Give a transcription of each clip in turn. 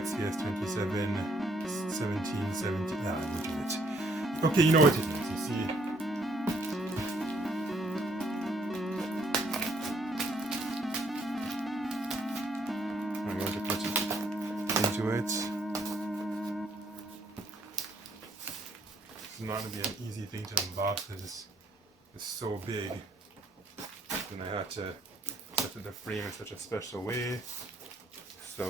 XPS 27, 17, 17. Nah, look at it. Okay, you know what it is. You see. I'm going to put it into it. It's not going to be an easy thing to unbox because it's so big. And I had to set the frame in such a special way. So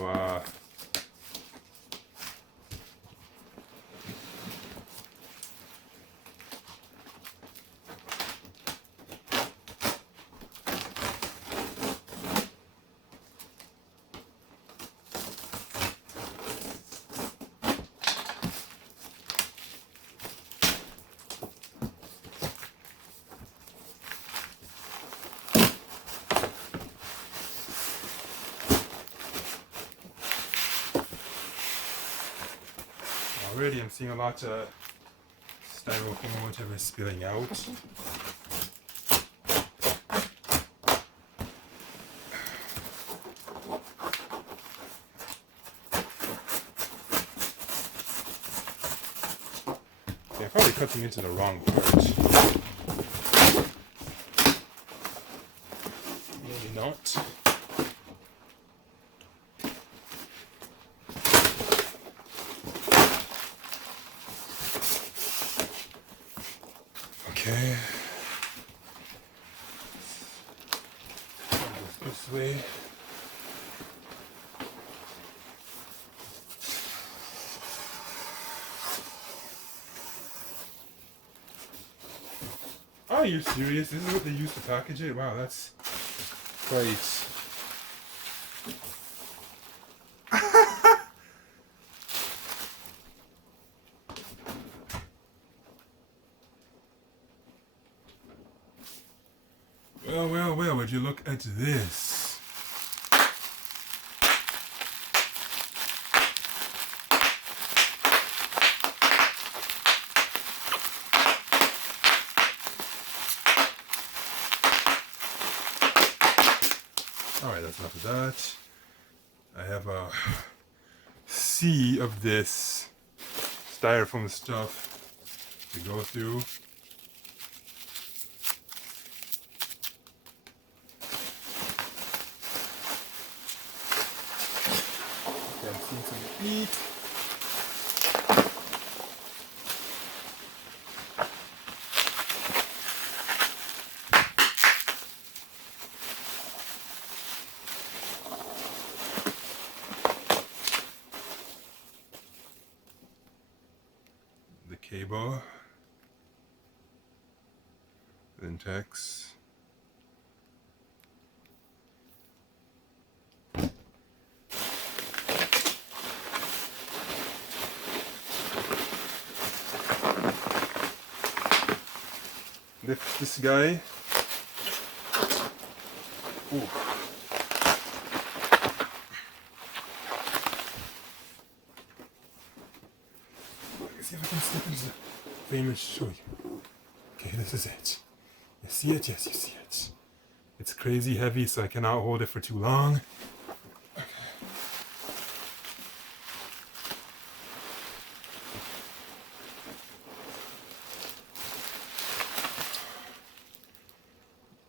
already I'm seeing a lot of styrofoam or whatever spilling out. Okay, I'm probably cutting into the wrong part. Maybe not. Okay. This way. Are you serious? This is what they use to package it? Wow, that's quite... Well, would you look at this? Alright, that's enough of that. I have a sea of this styrofoam stuff to go through. I'm seeing some meat. The cable, Lintex. This guy. Ooh. Let's see if I can step into the frame and show you. Okay, this is it. You see it? Yes, you see it. It's crazy heavy, so I cannot hold it for too long. Okay.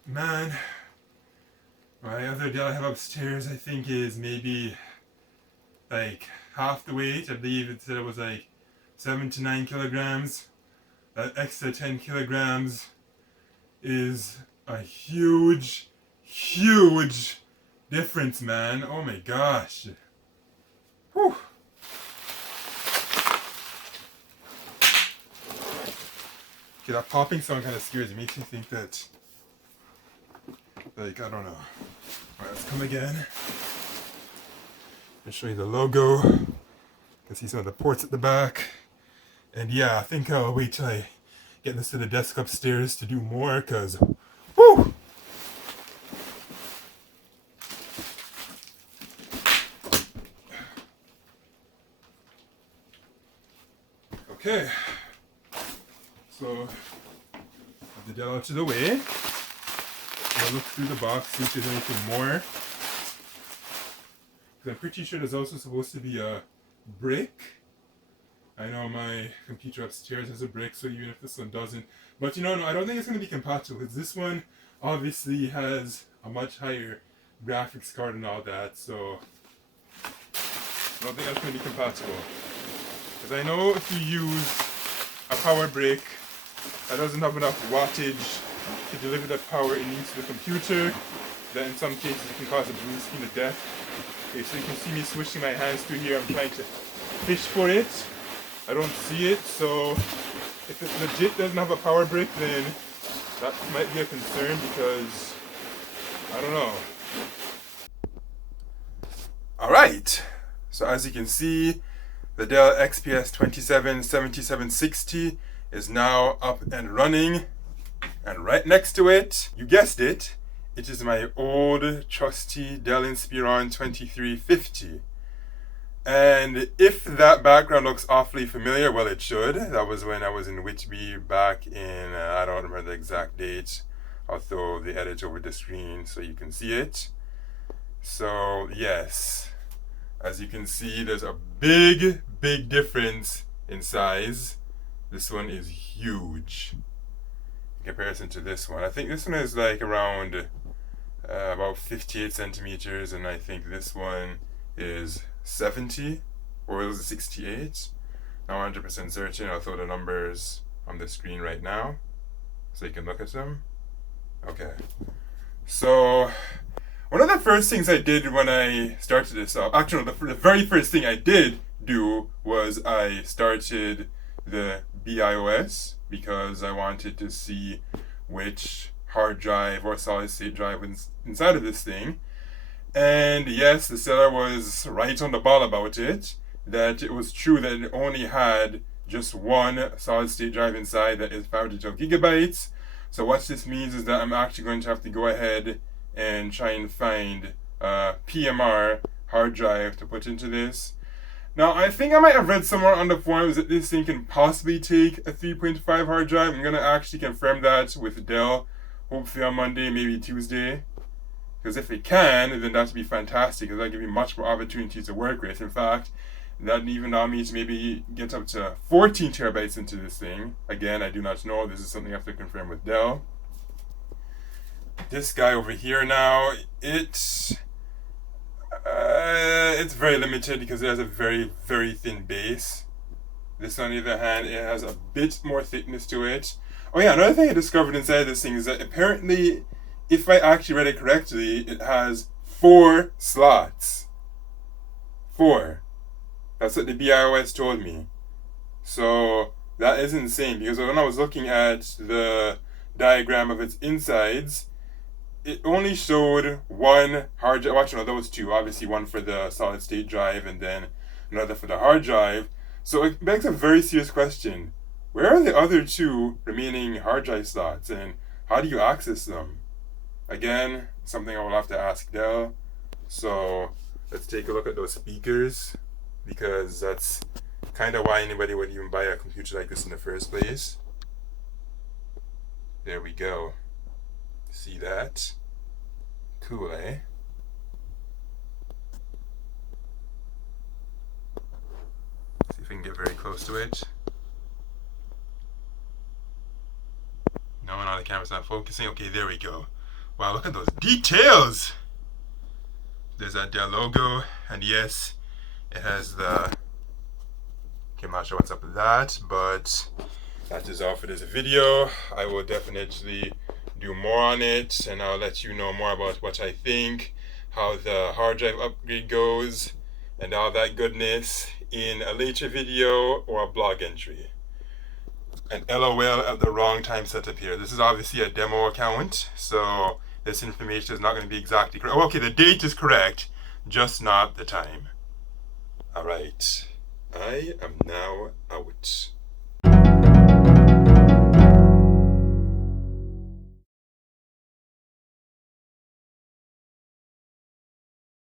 Man, my other Dell I have upstairs I think is maybe like half the weight. I believe it said it was like 7 to 9 kilograms. That extra 10 kilograms is a huge difference, man. Oh my gosh. Whew. Okay, that popping sound kind of scares me. It makes me think that, like, I don't know. Alright, let's come again. I'll show you the logo. You can see some of the ports at the back. And yeah, I think I'll wait till I get this to the desk upstairs to do more, because, whoo! Okay. So, put the Dell out of the way. I'll look through the box, see if there's anything more. I'm pretty sure there's also supposed to be a brick. I know my computer upstairs has a brick, so even if this one doesn't. But you know, no, I don't think it's going to be compatible, because this one obviously has a much higher graphics card and all that, so I don't think that's going to be compatible. Because I know if you use a power brick that doesn't have enough wattage to deliver that power it needs to the computer, then in some cases it can cause a blue screen of death. Okay, so you can see me swishing my hands through here. I'm trying to fish for it. I don't see it, so if it legit doesn't have a power brick, then that might be a concern, because I don't know. Alright, so as you can see, the Dell XPS 7760 is now up and running, and right next to it, you guessed it, it is my old trusty Dell Inspiron 2350. And if that background looks awfully familiar, well, it should. That was when I was in Whitby back in, I don't remember the exact date. I'll throw the edit over the screen so you can see it. So, yes. As you can see, there's a big difference in size. This one is huge in comparison to this one. I think this one is like around about 58 centimeters, and I think this one is 70, or is it 68? Not 100% certain. I'll throw the numbers on the screen right now so you can look at them. Okay. So, one of the first things I did when I started this up, actually, the very first thing I did do was I started the BIOS, because I wanted to see which hard drive or solid state drive was inside of this thing. And yes, the seller was right on the ball about it, that it was true that it only had just one solid state drive inside that is 512 gigabytes. So what this means is that I'm actually going to have to go ahead and try and find a PMR hard drive to put into this. Now, I think I might have read somewhere on the forums that this thing can possibly take a 3.5 hard drive. I'm going to actually confirm that with Dell, hopefully on Monday, maybe Tuesday. Because if it can, then that would be fantastic, because that'll give me much more opportunities to work with. In fact, that would even allow me to maybe get up to 14 terabytes into this thing. Again, I do not know. This is something I have to confirm with Dell. This guy over here now, it's very limited because it has a very thin base. This, on the other hand, it has a bit more thickness to it. Oh yeah, another thing I discovered inside this thing is that apparently, if I actually read it correctly, it has 4 slots. 4. That's what the BIOS told me. So that is insane, because when I was looking at the diagram of its insides, it only showed one hard drive. Actually, no, there was 2. Obviously, one for the solid state drive and then another for the hard drive. So it begs a very serious question. Where are the other 2 remaining hard drive slots, and how do you access them? Again, something I will have to ask Dell. So let's take a look at those speakers, because that's kind of why anybody would even buy a computer like this in the first place. There we go. See that? Cool, eh? See if we can get very close to it. No, the camera's not focusing. Okay, there we go. Wow, look at those details! There's that Dell logo, and yes, it has the... Okay, I'm not sure what's up with that, but that is all for this video. I will definitely do more on it, and I'll let you know more about what I think, how the hard drive upgrade goes, and all that goodness in a later video or a blog entry. And LOL at the wrong time setup here. This is obviously a demo account, so this information is not going to be exactly correct. Oh, okay, the date is correct, just not the time. Alright, I am now out.